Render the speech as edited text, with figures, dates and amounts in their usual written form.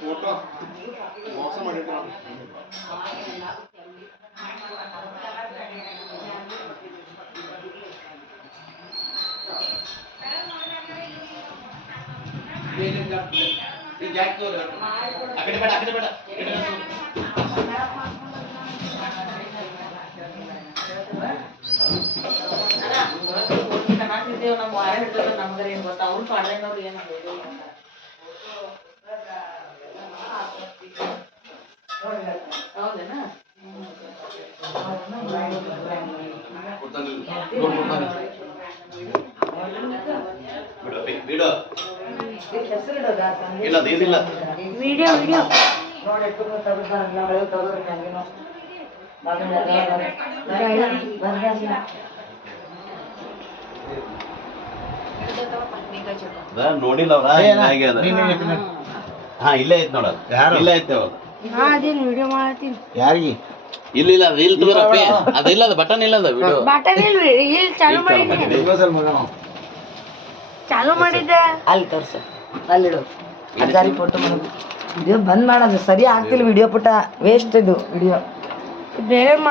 photo ಮೋಸ ಮಾಡಿಟ್ಟು ಅಕಡೆ ಬೇಡ ನಮ್ಮ ವಾರ ಹಿಡಿದ್ರೆ ನಮ್ಗೆ ಏನು ಗೊತ್ತಾ ಅವ್ರು ಪಾಡ್ಯನವ್ರು ಏನು ಹೌದೇನಾ ನೋಡಿಲ್ಲ ಅವ್ರ ಹಾ ಇಲ್ಲೇ ಐತ್ ನೋಡ ಇಲ್ಲೇ ಐತೆ ಯಾರಿಗೆ ಇಲ್ಲ ರೀಲ್ ತಗೋರಪ್ಪಿ ಅದಿಲ್ಲ ಅದು ಬಟನ್ ಇಲ್ಲ ಅದು ವಿಡಿಯೋ ಬಟನ್ ಇಲ್ಲ ಚಾಲು ಮಾಡಿದ್ದೆ ಚಾಲು ಮಾಡಿದ್ದೆ ಅಲ್ಲಿ ತೋರ್ಸ ಅಲ್ಲಿಡು ಅಜ್ಜಾರಿ ಫೋಟೋ ಮಾಡೋದು ವಿಡಿಯೋ ಬಂದ್ ಮಾಡೋದು ಸರಿ ಆಗ್ತಿಲ್ಲ ವಿಡಿಯೋ ಪುಟ ವೇಸ್ಟ್ ಇದು ವಿಡಿಯೋ ಬೇರೆ